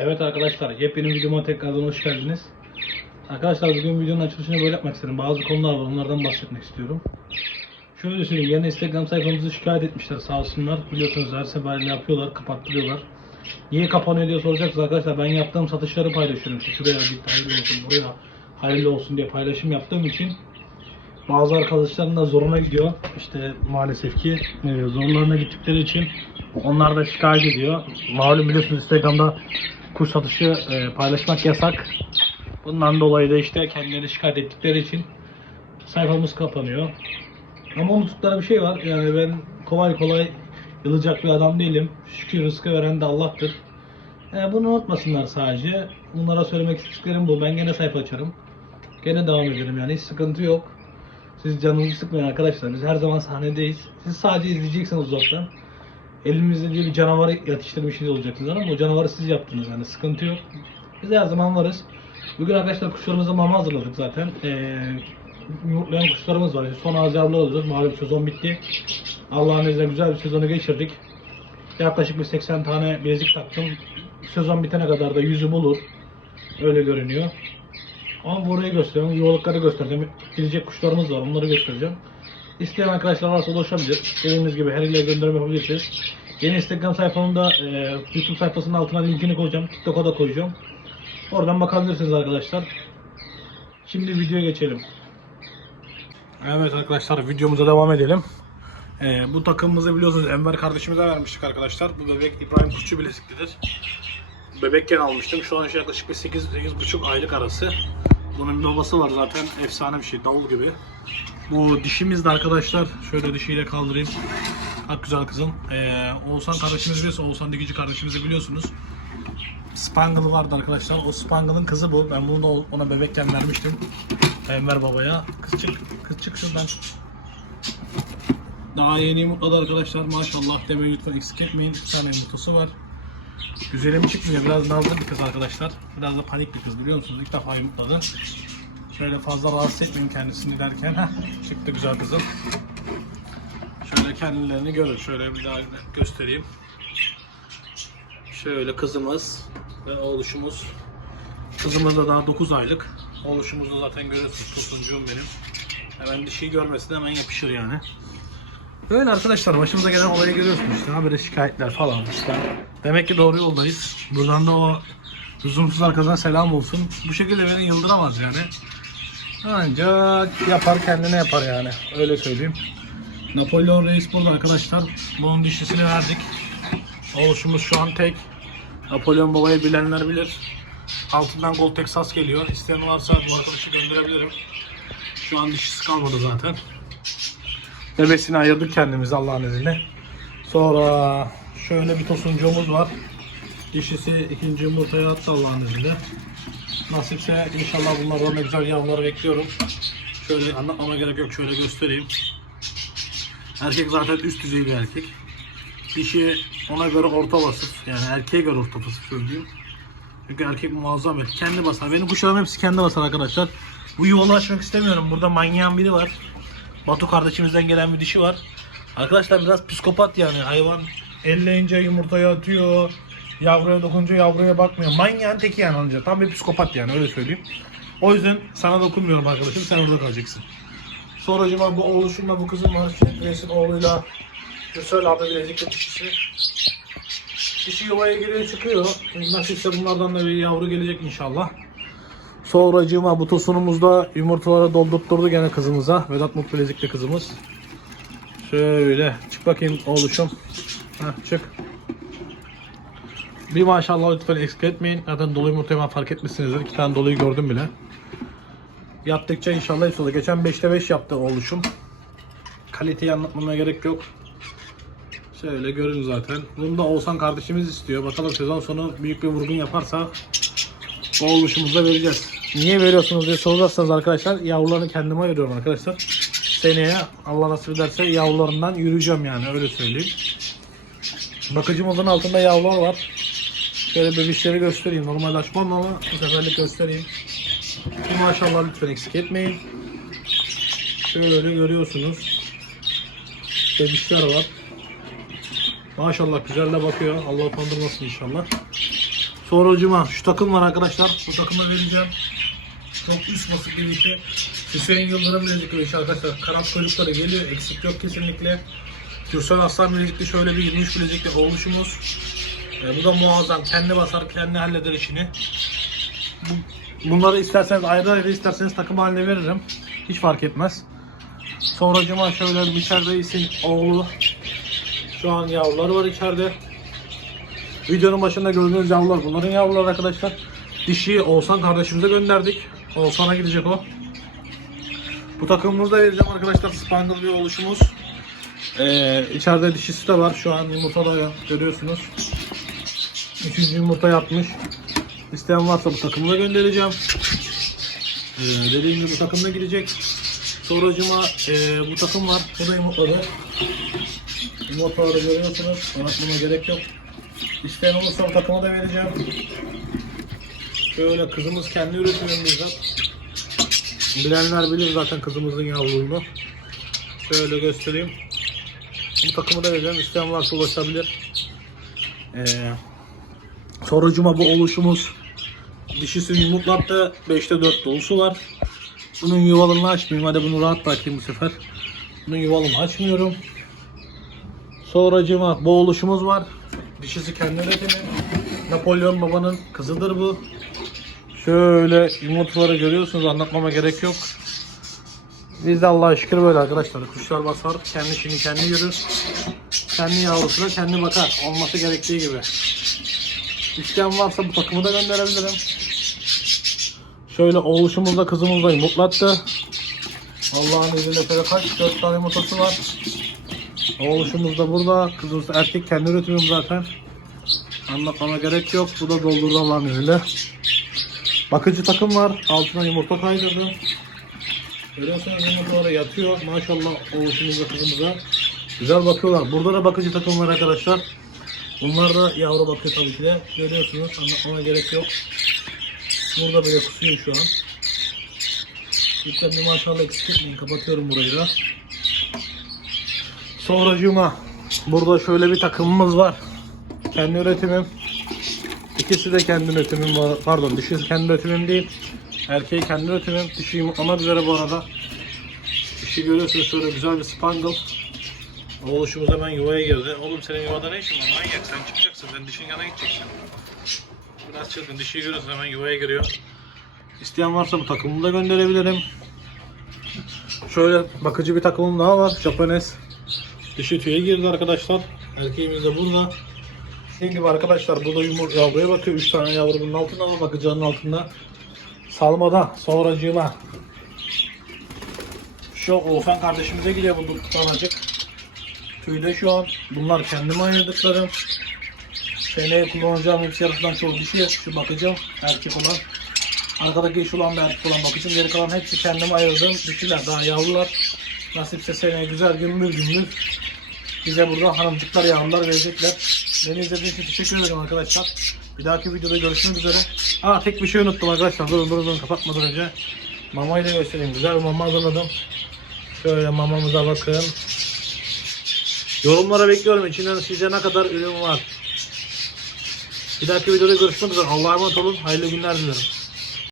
Evet arkadaşlar, yepyeni videoma tekrardan hoş geldiniz. Arkadaşlar bugün videonun açılışını böyle yapmak istedim. Bazı konular var, onlardan bahsetmek istiyorum. Şöyle söyleyeyim, yine Instagram sayfamızı şikayet etmişler sağ olsunlar. Biliyorsunuz her seferinde yapıyorlar, kapattırıyorlar. Niye kapanıyor diye soracaksınız arkadaşlar. Ben yaptığım satışları paylaşıyorum. İşte şuraya git, hayırlı olsun, buraya hayırlı olsun diye paylaşım yaptığım için bazı arkadaşların da zoruna gidiyor. İşte maalesef ki e, zorlarına gittikleri için onlar da şikayet ediyor. Malum biliyorsunuz Instagram'da kuş satışı e, paylaşmak yasak. Bundan dolayı da işte kendileri şikayet ettikleri için sayfamız kapanıyor. Ama unuttukları bir şey var. Yani ben kolay kolay yılacak bir adam değilim. Şükür rızkı veren de Allah'tır. E, bunu unutmasınlar sadece. Bunlara söylemek istediklerim bu. Ben gene sayfa açarım. Gene devam ederim yani hiç sıkıntı yok. Siz canınızı sıkmayın arkadaşlar. Biz her zaman sahnedeyiz. Siz sadece izleyeceksiniz uzaktan. Elimizde diye bir canavarı yetiştirmişiz olacaksınız ama o canavarı siz yaptınız yani sıkıntı yok. Biz her zaman varız. Bugün arkadaşlar kuşlarımıza mama hazırladık zaten. Ee, yumurtlayan kuşlarımız var. Son ağız yavrular alıyoruz. Malum sezon bitti. Allah'ın izniyle güzel bir sezonu geçirdik. Yaklaşık bir 80 tane bilezik taktım. Sezon bitene kadar da yüzü bulur. Öyle görünüyor. Ama burayı gösteriyorum. Yuvalıkları göstereceğim. Gelecek kuşlarımız var. Onları göstereceğim. İsteyen arkadaşlar varsa ulaşabilir. Dediğimiz gibi her ile gönderim yapabilirsiniz. Yeni Instagram sayfamda e, YouTube sayfasının altına linkini koyacağım. TikTok'a da koyacağım. Oradan bakabilirsiniz arkadaşlar. Şimdi videoya geçelim. Evet arkadaşlar videomuza devam edelim. E, bu takımımızı biliyorsunuz Enver kardeşimize vermiştik arkadaşlar. Bu bebek İbrahim Kuşçu bileziklidir. Bebekken almıştım. Şu an yaklaşık bir 8-8,5 aylık arası. Bunun bir babası var zaten. Efsane bir şey. Davul gibi. Bu dişimiz de arkadaşlar. Şöyle dişiyle kaldırayım. Bak güzel kızım. Ee, Oğuzhan kardeşimiz biliyorsun. Oğuzhan Dikici kardeşimizi biliyorsunuz. Spangle vardı arkadaşlar. O Spangle'ın kızı bu. Ben bunu da ona bebekken vermiştim. Enver babaya. Kız çık. Kız çık şuradan. Daha yeni yumurtladı arkadaşlar. Maşallah demeyi lütfen eksik etmeyin. Bir tane yumurtası var. Güzelim çıkmıyor. Biraz nazlı bir kız arkadaşlar. Biraz da panik bir kız biliyor musunuz? İlk defa yumurtladı. Şöyle fazla rahatsız etmeyin kendisini derken. Heh, çıktı güzel kızım. Şöyle kendilerini görün. Şöyle bir daha göstereyim. Şöyle kızımız ve oğluşumuz. Kızımız da daha 9 aylık. Oğluşumuzu da zaten görüyorsunuz. Tosuncuğum benim. Hemen dişiyi görmesin hemen yapışır yani. Böyle arkadaşlar başımıza gelen olayı görüyorsunuz işte habire şikayetler falan işte. Demek ki doğru yoldayız. Buradan da o lüzumsuz arkadaşına selam olsun. Bu şekilde beni yıldıramaz yani. Ancak yapar kendine yapar yani. Öyle söyleyeyim. Napolyon Reis burada arkadaşlar. Bunun dişisini verdik. Oluşumuz şu an tek. Napolyon babayı bilenler bilir. Altından Gold Texas geliyor. İsteyen varsa bu arkadaşı gönderebilirim. Şu an dişisi kalmadı zaten. Bebesini ayırdık kendimiz Allah'ın izniyle. Sonra şöyle bir tosuncumuz var. Dişisi ikinci yumurtaya attı Allah'ın izniyle. Nasipse inşallah bunlardan da güzel yavrular bekliyorum. Şöyle anlatmama gerek yok. Şöyle göstereyim. Erkek zaten üst düzey bir erkek. Dişi ona göre orta vasıf. Yani erkeğe göre orta vasıf söyleyeyim. Çünkü erkek muazzam bir. Kendi basar. Benim kuşlarım hepsi kendi basar arkadaşlar. Bu yuvalı açmak istemiyorum. Burada manyağın biri var. Batu kardeşimizden gelen bir dişi var. Arkadaşlar biraz psikopat yani. Hayvan elleyince yumurtaya atıyor. Yavruya dokununca yavruya bakmıyor. Manyağın teki yani anca. Tam bir psikopat yani öyle söyleyeyim. O yüzden sana dokunmuyorum arkadaşım. Sen orada kalacaksın. Sonracıma bu oğluşumla bu kızım var. Reis'in oğluyla Gürsel abi bilezikli dişisi. Dişi yuvaya giriyor çıkıyor. Nasipse bunlardan da bir yavru gelecek inşallah. Sonracığıma bu tosunumuzda yumurtaları doldurtturdu gene kızımıza. Vedat Mutlu bilezikli kızımız. Şöyle çık bakayım oğluşum. Heh, çık. Bir maşallah lütfen eksik etmeyin. Zaten dolu yumurtayı ben fark etmişsinizdir. İki tane doluyu gördüm bile. Yaptıkça inşallah hepsi olur. Geçen 5'te 5 yaptı oğluşum. Kaliteyi anlatmama gerek yok. Şöyle görün zaten. Bunu da Oğuzhan kardeşimiz istiyor. Bakalım sezon sonu büyük bir vurgun yaparsa o oluşumuza vereceğiz. Niye veriyorsunuz diye sorarsanız arkadaşlar yavrularını kendime ayırıyorum arkadaşlar. Seneye Allah nasip ederse yavrularından yürüyeceğim yani öyle söyleyeyim. Bakıcımızın altında yavrular var. Şöyle bebişleri göstereyim. Normalde açmam ama bu seferlik göstereyim. Maşallah lütfen eksik etmeyin. Şöyle görüyorsunuz. Bebişler var. Maşallah güzel de bakıyor. Allah utandırmasın inşallah. Sonra hocama şu takım var arkadaşlar. Bu takımı vereceğim. Çok üst basık bir işi. Hüseyin Yıldırım Bilezikli işi arkadaşlar. Kanat çocukları geliyor. Eksik yok kesinlikle. Türsan Aslan Bilezikli şöyle bir 23 bilezikli oluşumuz. E, bu da muazzam. Kendi basar, kendi halleder işini. Bu- Bunları isterseniz ayrı ayrı isterseniz takım haline veririm. Hiç fark etmez. Sonracıma şöyle bir içeride isim oğlu. Şu an yavruları var içeride. Videonun başında gördüğünüz yavrular bunların yavruları arkadaşlar. Dişi Oğuzhan kardeşimize gönderdik. Oğuzhan'a gidecek o. Bu takımımızı da vereceğim arkadaşlar. Spangle bir oluşumuz. Ee, içeride dişisi de var. Şu an yumurtada görüyorsunuz. Üçüncü yumurta yapmış. İsteyen varsa bu takımı da göndereceğim. Ee, dediğim gibi bu takımda gidecek. Sonracıma ee, bu takım var. Bu da yumurtladı. Yumurtaları görüyorsunuz. Anlatmama gerek yok. İsteyen olursa bu takımı da vereceğim. Şöyle kızımız kendi üretimimizde. Bilenler bilir zaten kızımızın yavruluğunu. Şöyle göstereyim. Bu takımı da vereceğim. İsteyen varsa ulaşabilir. Ee, sorucuma bu oluşumuz. Dişisi yumurtlattı. 5'te 4 dolusu var. Bunun yuvalını açmayayım. Hadi bunu rahat bırakayım bu sefer. Bunun yuvalını açmıyorum. Sonracıma bu oluşumuz var. Dişisi kendi üretimi. Napolyon babanın kızıdır bu. Şöyle yumurtaları görüyorsunuz anlatmama gerek yok. Biz de Allah'a şükür böyle arkadaşlar. Kuşlar basar, kendi işini kendi görür. Kendi yavrusuna kendi bakar. Olması gerektiği gibi. İsteyen varsa bu takımı da gönderebilirim. Şöyle oğluşumuzda kızımızda yumurtlattı. Allah'ın izniyle şöyle kaç? 4 tane yumurtası var. Oğluşumuz da burada. Kızımız erkek kendi üretimim zaten. Anlatmama gerek yok. Bu da doldurdu Allah'ın izniyle. Bakıcı takım var. Altına yumurta kaydırdı. Görüyorsunuz yumurtalara yatıyor. Maşallah oğluşumuzda kızımıza. Güzel bakıyorlar. Burada da bakıcı takım var arkadaşlar. Bunlar da yavru bakıyor tabii ki de. Görüyorsunuz. Anlatmama gerek yok. Burada böyle kusuyor şu an. Lütfen bir maşallah eksik etmeyin. Kapatıyorum burayı da. Sonracığıma burada şöyle bir takımımız var. Kendi üretimim. İkisi de kendi üretimim. Pardon dişi kendi üretimim değil. Erkeği kendi üretimim. Dişi yumurtlamak üzere bu arada. Dişi görüyorsunuz şöyle güzel bir spangle. Oğluşumuz hemen yuvaya girdi. Oğlum senin yuvada ne işin var? Manyak sen çıkacaksın. Sen dişin yana gideceksin. Biraz çılgın. Dişiyi görüyorsun hemen yuvaya giriyor. İsteyen varsa bu takımımı da gönderebilirim. Şöyle bakıcı bir takımım daha var. Japones. Dişi tüye girdi arkadaşlar. Erkeğimiz de burada. Dediğim gibi arkadaşlar burada yumur yavruya bakıyor. 3 tane yavru bunun altında ama bakıcının altında. Salmada sonracığıma. Şu Oğuzhan kardeşimize gidiyor bu tanacık. Tüyde şu an. Bunlar kendime ayırdıklarım. Seneye kullanacağım hepsi yarısından çoğu dişi. Şu bakacağım erkek olan. Arkadaki şu olan da erkek olan bakacağım. Geri kalan hepsi kendime ayırdığım dişiler. Daha yavrular. Nasipse seneye güzel gümbür gümbür. Bize burada hanımcıklar yavrular verecekler. Beni izlediğiniz için teşekkür ederim arkadaşlar. Bir dahaki videoda görüşmek üzere. Aa tek bir şey unuttum arkadaşlar. Durun durun durun kapatmadan önce. Mamayı da göstereyim. Güzel bir mama hazırladım. Şöyle mamamıza bakın. Yorumlara bekliyorum. İçinden sizce ne kadar ürün var. Bir dahaki videoda görüşmek üzere. Allah'a emanet olun. Hayırlı günler dilerim.